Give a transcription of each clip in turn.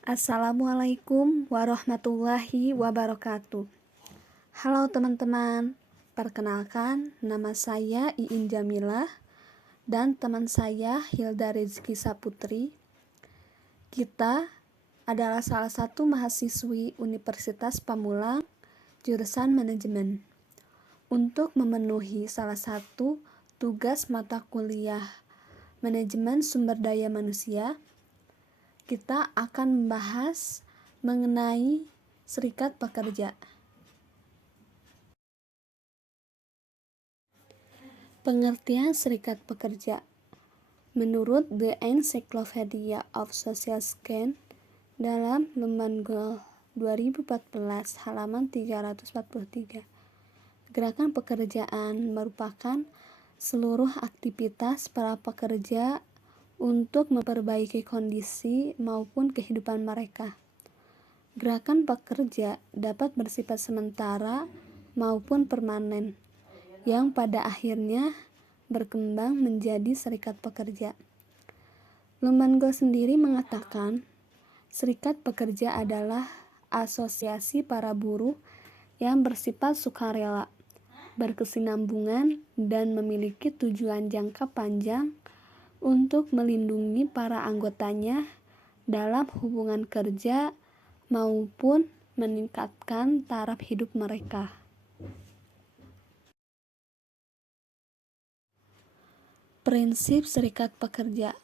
Assalamualaikum warahmatullahi wabarakatuh. Halo teman-teman, perkenalkan nama saya Iin Jamilah dan teman saya Hilda Rizky Saputri. Kita adalah salah satu mahasiswi Universitas Pamulang, jurusan manajemen. Untuk memenuhi salah satu tugas mata kuliah manajemen sumber daya manusia, kita akan membahas mengenai serikat pekerja. Pengertian serikat pekerja menurut The Encyclopedia of Social Science dalam Lemban Goal 2014 halaman 343. Gerakan pekerjaan merupakan seluruh aktivitas para pekerja untuk memperbaiki kondisi maupun kehidupan mereka. Gerakan pekerja dapat bersifat sementara maupun permanen, yang pada akhirnya berkembang menjadi serikat pekerja. Lemban Goal sendiri mengatakan, serikat pekerja adalah asosiasi para buruh yang bersifat sukarela, berkesinambungan, dan memiliki tujuan jangka panjang untuk melindungi para anggotanya dalam hubungan kerja maupun meningkatkan taraf hidup mereka. Prinsip serikat pekerja.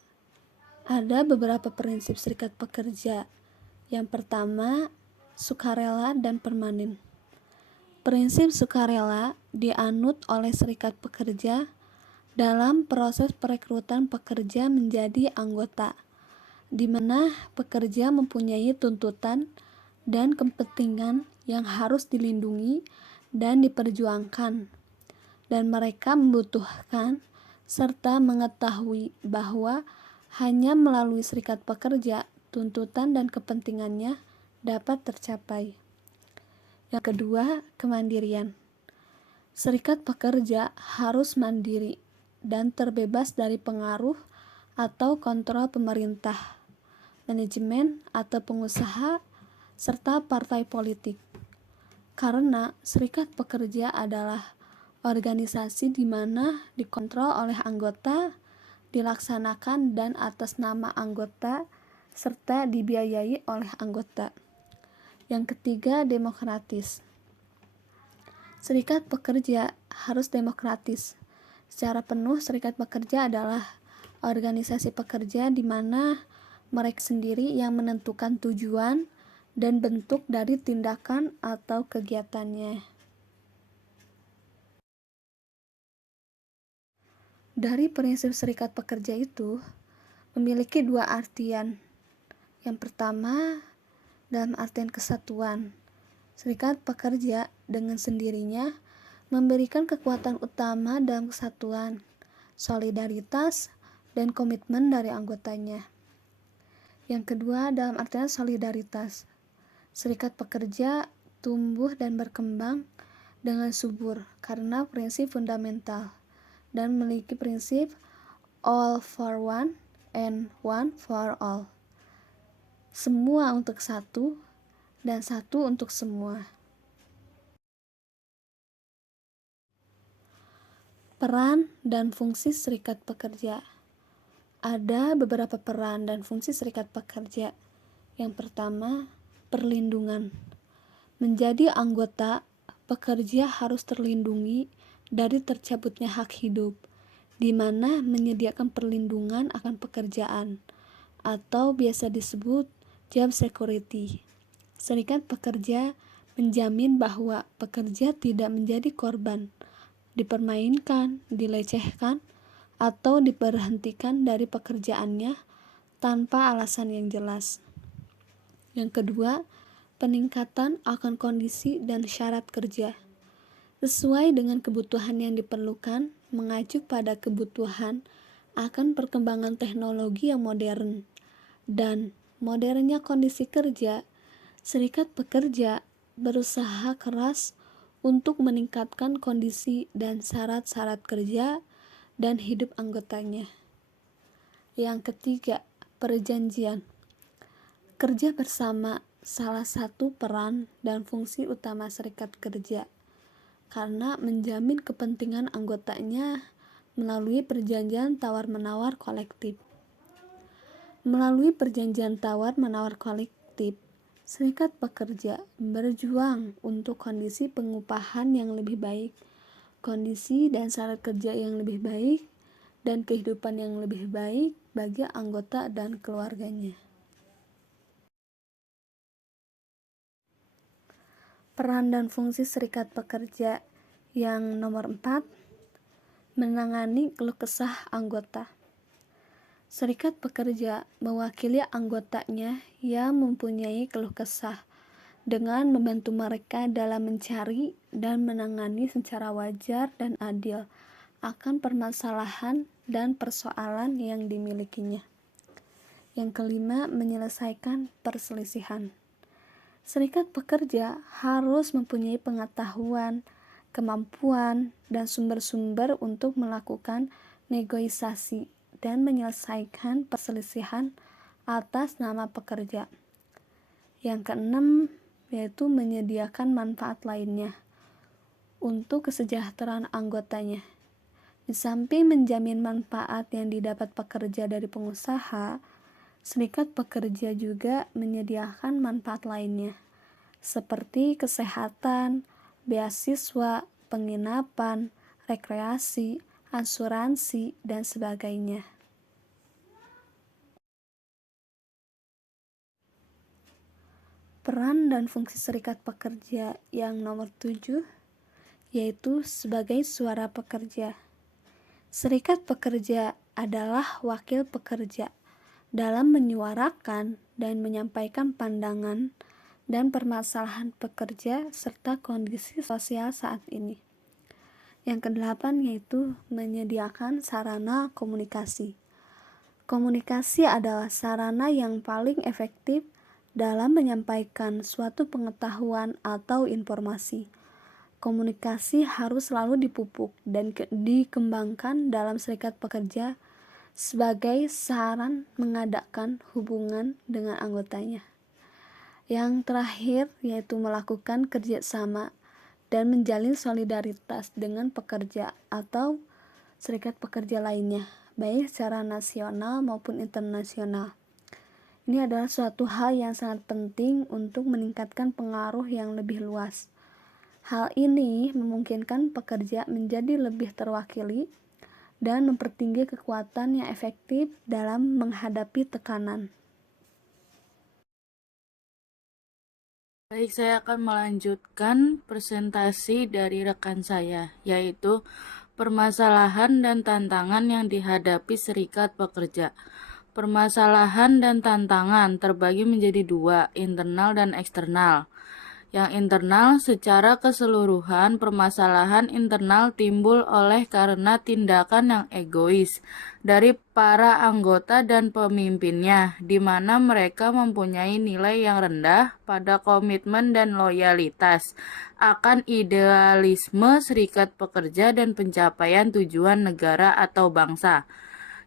Ada beberapa prinsip serikat pekerja. Yang pertama, sukarela dan permanen. Prinsip sukarela dianut oleh serikat pekerja dalam proses perekrutan pekerja menjadi anggota, di mana pekerja mempunyai tuntutan dan kepentingan yang harus dilindungi dan diperjuangkan, dan mereka membutuhkan serta mengetahui bahwa hanya melalui serikat pekerja tuntutan dan kepentingannya dapat tercapai. Yang kedua, kemandirian. Serikat pekerja harus mandiri dan terbebas dari pengaruh atau kontrol pemerintah, manajemen atau pengusaha, serta partai politik. Karena serikat pekerja adalah organisasi di mana dikontrol oleh anggota, dilaksanakan dan atas nama anggota, serta dibiayai oleh anggota. Yang ketiga, demokratis. Serikat pekerja harus demokratis. Secara penuh, serikat pekerja adalah organisasi pekerja di mana mereka sendiri yang menentukan tujuan dan bentuk dari tindakan atau kegiatannya. Dari prinsip serikat pekerja itu memiliki dua artian. Yang pertama, dalam artian kesatuan. Serikat pekerja dengan sendirinya memberikan kekuatan utama dalam kesatuan, solidaritas, dan komitmen dari anggotanya. Yang kedua, dalam artian solidaritas. Serikat pekerja tumbuh dan berkembang dengan subur karena prinsip fundamental dan memiliki prinsip all for one and one for all. Semua untuk satu dan satu untuk semua. Peran dan fungsi serikat pekerja. Ada beberapa peran dan fungsi serikat pekerja. Yang pertama, perlindungan. Menjadi anggota, pekerja harus terlindungi dari tercabutnya hak hidup, di mana menyediakan perlindungan akan pekerjaan, atau biasa disebut job security. Serikat pekerja menjamin bahwa pekerja tidak menjadi korban, dipermainkan, dilecehkan, atau diberhentikan dari pekerjaannya tanpa alasan yang jelas. Yang kedua, peningkatan akan kondisi dan syarat kerja. Sesuai dengan kebutuhan yang diperlukan, mengacu pada kebutuhan akan perkembangan teknologi yang modern dan modernnya kondisi kerja, serikat pekerja berusaha keras untuk meningkatkan kondisi dan syarat-syarat kerja dan hidup anggotanya. Yang ketiga, perjanjian. Kerja bersama salah satu peran dan fungsi utama serikat kerja karena menjamin kepentingan anggotanya melalui perjanjian tawar-menawar kolektif. Melalui perjanjian tawar-menawar kolektif, serikat pekerja berjuang untuk kondisi pengupahan yang lebih baik, kondisi dan syarat kerja yang lebih baik, dan kehidupan yang lebih baik bagi anggota dan keluarganya. Peran dan fungsi serikat pekerja yang nomor 4, menangani keluh kesah anggota. Serikat pekerja mewakili anggotanya yang mempunyai keluh kesah dengan membantu mereka dalam mencari dan menangani secara wajar dan adil akan permasalahan dan persoalan yang dimilikinya. Yang kelima, menyelesaikan perselisihan. Serikat pekerja harus mempunyai pengetahuan, kemampuan, dan sumber-sumber untuk melakukan negosiasi dan menyelesaikan perselisihan atas nama pekerja. Yang keenam, yaitu menyediakan manfaat lainnya untuk kesejahteraan anggotanya. Di samping menjamin manfaat yang didapat pekerja dari pengusaha, serikat pekerja juga menyediakan manfaat lainnya, seperti kesehatan, beasiswa, penginapan, rekreasi, asuransi, dan sebagainya. Peran dan fungsi serikat pekerja yang nomor 7, yaitu sebagai suara pekerja. Serikat pekerja adalah wakil pekerja dalam menyuarakan dan menyampaikan pandangan dan permasalahan pekerja serta kondisi sosial saat ini. Yang kedelapan yaitu menyediakan sarana komunikasi. Komunikasi adalah sarana yang paling efektif dalam menyampaikan suatu pengetahuan atau informasi. Komunikasi harus selalu dipupuk dan dikembangkan dalam serikat pekerja sebagai saran mengadakan hubungan dengan anggotanya. Yang terakhir yaitu melakukan kerjasama dan menjalin solidaritas dengan pekerja atau serikat pekerja lainnya, baik secara nasional maupun internasional. Ini adalah suatu hal yang sangat penting untuk meningkatkan pengaruh yang lebih luas. Hal ini memungkinkan pekerja menjadi lebih terwakili dan mempertinggi kekuatan yang efektif dalam menghadapi tekanan. Baik, saya akan melanjutkan presentasi dari rekan saya, yaitu permasalahan dan tantangan yang dihadapi serikat pekerja. Permasalahan dan tantangan terbagi menjadi dua, internal dan eksternal. Yang internal, secara keseluruhan permasalahan internal timbul oleh karena tindakan yang egois dari para anggota dan pemimpinnya, di mana mereka mempunyai nilai yang rendah pada komitmen dan loyalitas akan idealisme serikat pekerja dan pencapaian tujuan negara atau bangsa.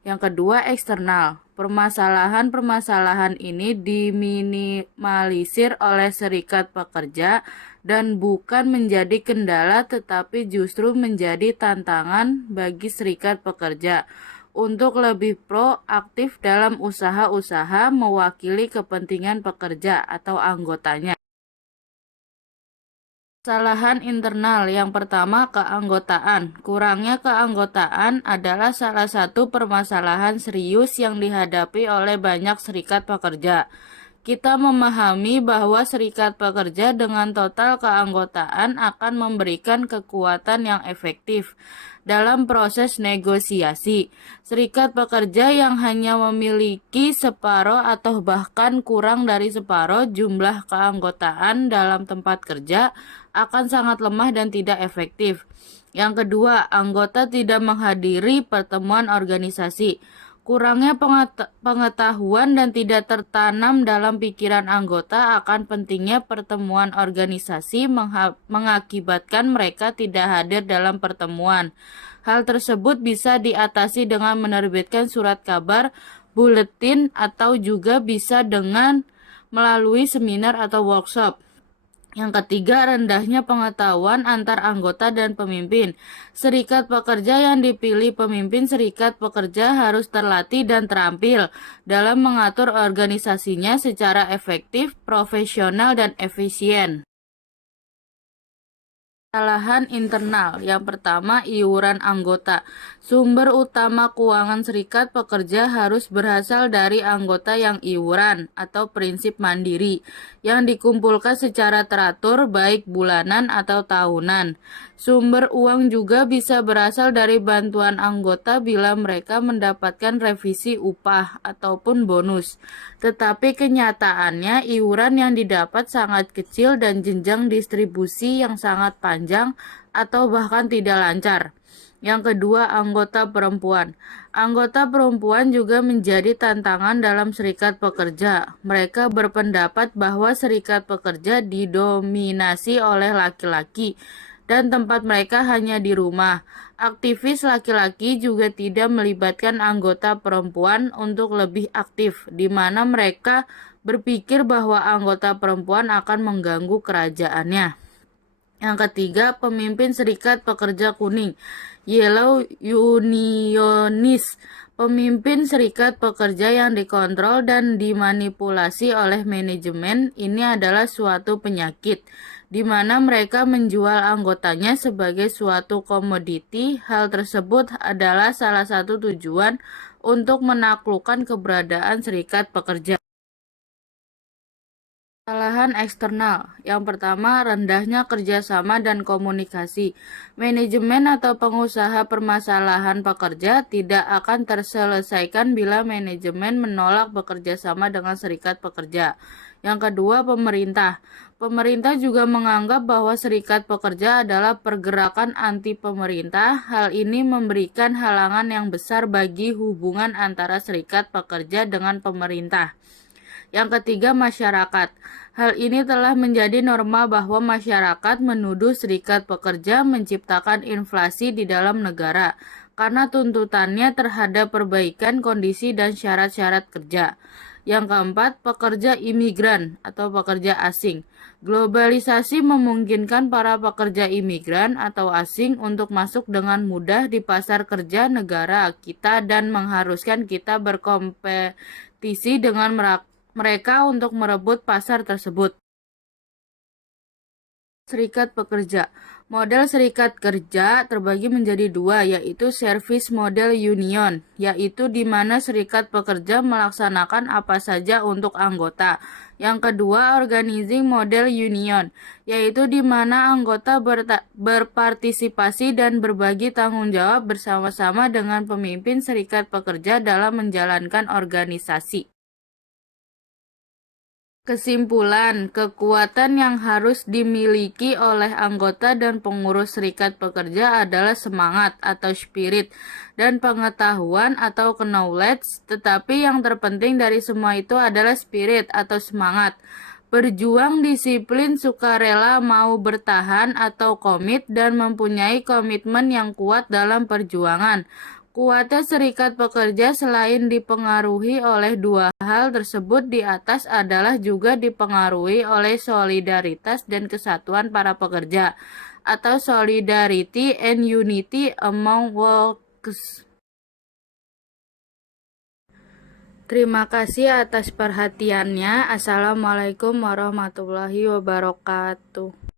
Yang kedua, eksternal. Permasalahan-permasalahan ini diminimalisir oleh serikat pekerja dan bukan menjadi kendala tetapi justru menjadi tantangan bagi serikat pekerja untuk lebih proaktif dalam usaha-usaha mewakili kepentingan pekerja atau anggotanya. Kesalahan internal yang pertama, keanggotaan. Kurangnya keanggotaan adalah salah satu permasalahan serius yang dihadapi oleh banyak serikat pekerja. Kita memahami bahwa serikat pekerja dengan total keanggotaan akan memberikan kekuatan yang efektif dalam proses negosiasi. Serikat pekerja yang hanya memiliki separuh atau bahkan kurang dari separuh jumlah keanggotaan dalam tempat kerja akan sangat lemah dan tidak efektif. Yang kedua, anggota tidak menghadiri pertemuan organisasi. Kurangnya pengetahuan dan tidak tertanam dalam pikiran anggota akan pentingnya pertemuan organisasi mengakibatkan mereka tidak hadir dalam pertemuan. Hal tersebut bisa diatasi dengan menerbitkan surat kabar, buletin, atau juga bisa dengan melalui seminar atau workshop. Yang ketiga, rendahnya pengetahuan antar anggota dan pemimpin. Serikat pekerja yang dipilih pemimpin serikat pekerja harus terlatih dan terampil dalam mengatur organisasinya secara efektif, profesional, dan efisien. Kesalahan internal. Yang pertama, iuran anggota. Sumber utama keuangan serikat pekerja harus berasal dari anggota yang iuran atau prinsip mandiri yang dikumpulkan secara teratur baik bulanan atau tahunan. Sumber uang juga bisa berasal dari bantuan anggota bila mereka mendapatkan revisi upah ataupun bonus. Tetapi kenyataannya iuran yang didapat sangat kecil dan jenjang distribusi yang sangat panjang atau bahkan tidak lancar. Yang kedua, anggota perempuan. Anggota perempuan juga menjadi tantangan dalam serikat pekerja. Mereka berpendapat bahwa serikat pekerja didominasi oleh laki-laki dan tempat mereka hanya di rumah. Aktivis laki-laki juga tidak melibatkan anggota perempuan untuk lebih aktif, di mana mereka berpikir bahwa anggota perempuan akan mengganggu kerajaannya. Yang ketiga, pemimpin serikat pekerja kuning, yellow unionist. Pemimpin serikat pekerja yang dikontrol dan dimanipulasi oleh manajemen ini adalah suatu penyakit, di mana mereka menjual anggotanya sebagai suatu komoditi. Hal tersebut adalah salah satu tujuan untuk menaklukkan keberadaan serikat pekerja. Kesalahan eksternal. Yang pertama, rendahnya kerjasama dan komunikasi. Manajemen atau pengusaha permasalahan pekerja tidak akan terselesaikan bila manajemen menolak bekerja sama dengan serikat pekerja. Yang kedua, pemerintah. Pemerintah juga menganggap bahwa serikat pekerja adalah pergerakan anti pemerintah. Hal ini memberikan halangan yang besar bagi hubungan antara serikat pekerja dengan pemerintah. Yang ketiga, masyarakat. Hal ini telah menjadi norma bahwa masyarakat menuduh serikat pekerja menciptakan inflasi di dalam negara karena tuntutannya terhadap perbaikan kondisi dan syarat-syarat kerja. Yang keempat, pekerja imigran atau pekerja asing. Globalisasi memungkinkan para pekerja imigran atau asing untuk masuk dengan mudah di pasar kerja negara kita dan mengharuskan kita berkompetisi dengan mereka untuk merebut pasar tersebut. Serikat pekerja. Model serikat kerja terbagi menjadi dua, yaitu service model union, yaitu di mana serikat pekerja melaksanakan apa saja untuk anggota. Yang kedua, organizing model union, yaitu di mana anggota berpartisipasi dan berbagi tanggung jawab bersama-sama dengan pemimpin serikat pekerja dalam menjalankan organisasi. Kesimpulan, kekuatan yang harus dimiliki oleh anggota dan pengurus serikat pekerja adalah semangat atau spirit dan pengetahuan atau knowledge, tetapi yang terpenting dari semua itu adalah spirit atau semangat. Berjuang, disiplin, sukarela, mau bertahan atau komit dan mempunyai komitmen yang kuat dalam perjuangan. Kuatnya serikat pekerja selain dipengaruhi oleh dua hal tersebut di atas adalah juga dipengaruhi oleh solidaritas dan kesatuan para pekerja atau solidarity and unity among workers. Terima kasih atas perhatiannya. Assalamualaikum warahmatullahi wabarakatuh.